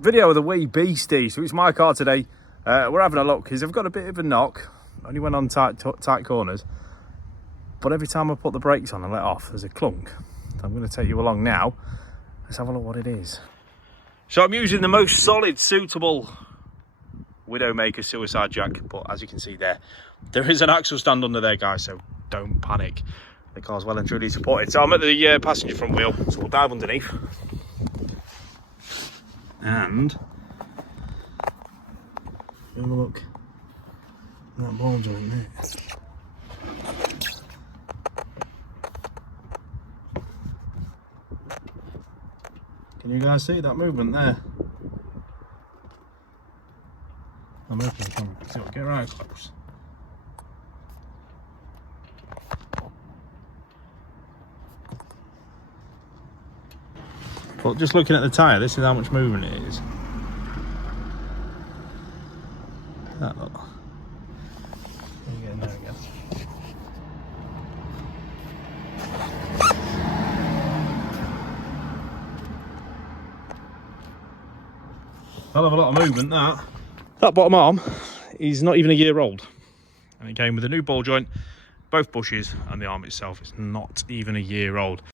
Video of the wee beastie. So it's my car today. We're having a look because I've got a bit of a knock. Only went on tight corners. But every time I put the brakes on and let off, there's a clunk. So I'm going to take you along now. Let's have a look what it is. So I'm using the most solid, suitable Widowmaker suicide jack. But as you can see there is an axle stand under there, guys. So don't panic. The car's well and truly supported. So I'm at the passenger front wheel. So we'll dive underneath. And have a look at that ball joint there. Can you guys see that movement there? I'm opening the camera. See what? Get right close. But just looking at the tyre, this is how much movement it is. That look. There we go. Hell of a lot of movement, that. That bottom arm is not even a year old. And it came with a new ball joint, both bushes, and the arm itself is not even a year old.